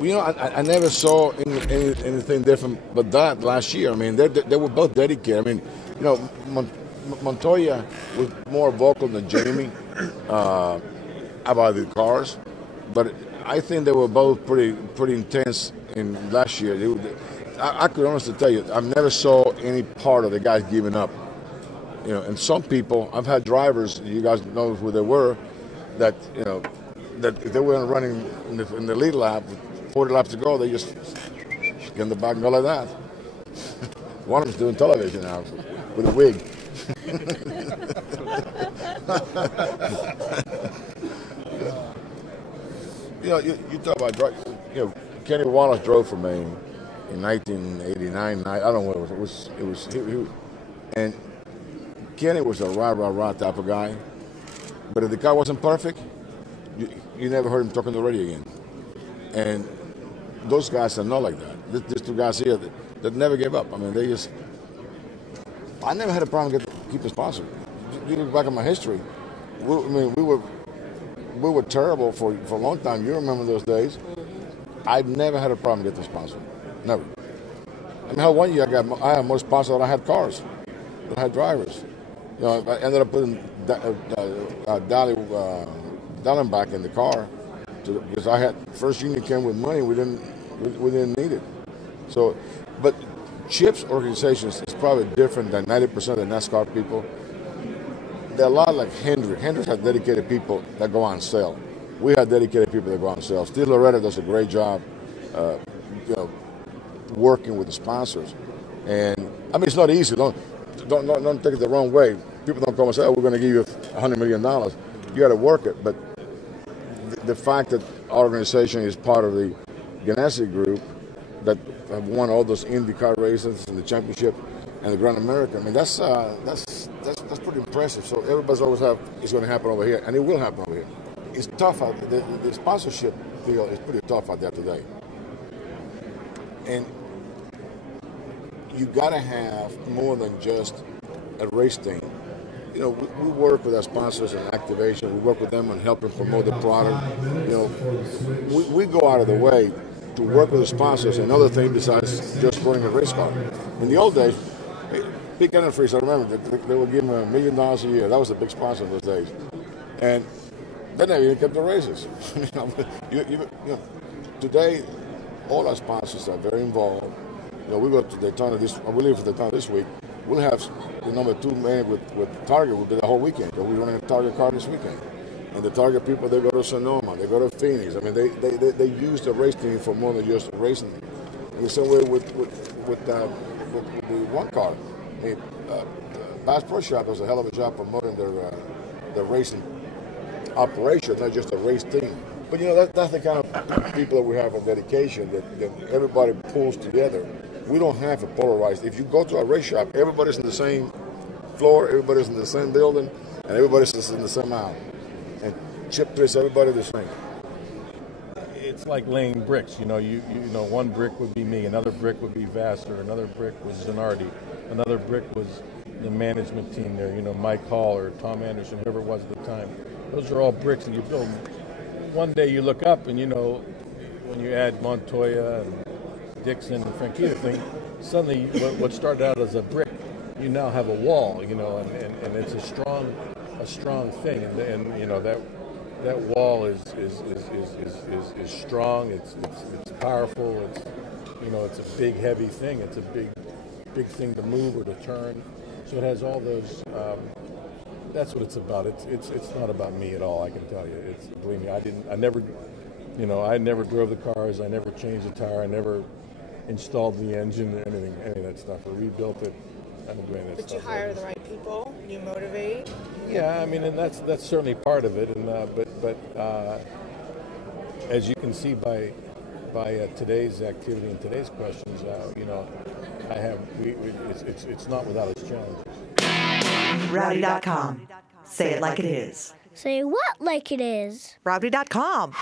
Well, you know, I never saw anything different but that last year. I mean, they were both dedicated. I mean, you know, Montoya was more vocal than Jamie about the cars, but I think they were both pretty intense in last year. I could honestly tell you, I've never saw any part of the guys giving up. You know, and some people, I've had drivers, you guys know who they were, that, you know, that if they weren't running in the lead lap, 40 laps to go, they just get in the back and go like that. One of them's doing television now with a wig. You know, you talk about, you know, Kenny Wallace drove for me in 1989. I don't know what it was. And Kenny was a rah type of guy. But if the car wasn't perfect, you never heard him talking on the radio again. And those guys are not like that. These two guys here that never gave up. I mean, I never had a problem keeping sponsor. You look back at my history. We were terrible for a long time. You remember those days. I've never had a problem getting sponsor. Never. I mean, one year I had more sponsors than I had cars, than I had drivers. You know, I ended up putting Dallenbach in the car because I had first union came with money. We didn't need it. So, but Chip's organization is probably different than 90% of the NASCAR people. They're a lot like Hendrick. Hendrick has dedicated people that go on sale. We have dedicated people that go on sale. Steve Loretta does a great job, you know, working with the sponsors. And I mean, it's not easy. Don't take it the wrong way. People don't come and say, "Oh, we're going to give you $100 million." You got to work it. But the fact that our organization is part of the Ganassi group that have won all those IndyCar races and the championship and the Grand American, I mean, that's pretty impressive. So everybody's always it's going to happen over here, and it will happen over here. It's tough out there. The sponsorship deal is pretty tough out there today. And you got to have more than just a race team. You know, we work with our sponsors in activation. We work with them on helping promote the product. You know, we go out of the way to work with the sponsors and other things besides just running a race car. In the old days, Big Antifreeze, I remember, they would give them $1 million a year. That was a big sponsor in those days. And they never even kept the races. you know, today, all our sponsors are very involved. You know, we go to Daytona we leave for Daytona this week. We'll have the number 2 man with Target. We'll do the whole weekend. We're running a Target car this weekend. And the Target people, they go to Sonoma, they go to Phoenix. I mean, they use the race team for more than just racing. In the same way with the one car. I mean, Bass Pro Shop does a hell of a job promoting their racing operation, not just a race team. But, you know, that's the kind of people that we have on dedication, that everybody pulls together. We don't have a polarized. If you go to a race shop, everybody's in the same floor, everybody's in the same building, and everybody's in the same aisle. And Chip treats everybody the same. It's like laying bricks. You know, you know, one brick would be me, another brick would be Vassar, another brick was Zanardi, another brick was the management team there. You know, Mike Hall or Tom Anderson, whoever it was at the time. Those are all bricks, and you build. One day you look up, and you know, when you add Montoya and Dixon and Franquita thing, suddenly what started out as a brick, you now have a wall. You know, and it's a strong thing, and you know that wall is strong. It's powerful. It's, you know, it's a big heavy thing. It's a big thing to move or to turn. So it has all those. That's what it's about. It's not about me at all. I can tell you. Believe me, I never drove the cars. I never changed the tire. I never installed the engine or any of that stuff. I rebuilt it. I don't do any of that but stuff. You hire the right people. You motivate. Yeah, I mean, and that's certainly part of it. And but as you can see by today's activity and today's questions, you know, it's not without its challenges. Rowdy.com. Say it like it is. Say what like it is? Rowdy.com.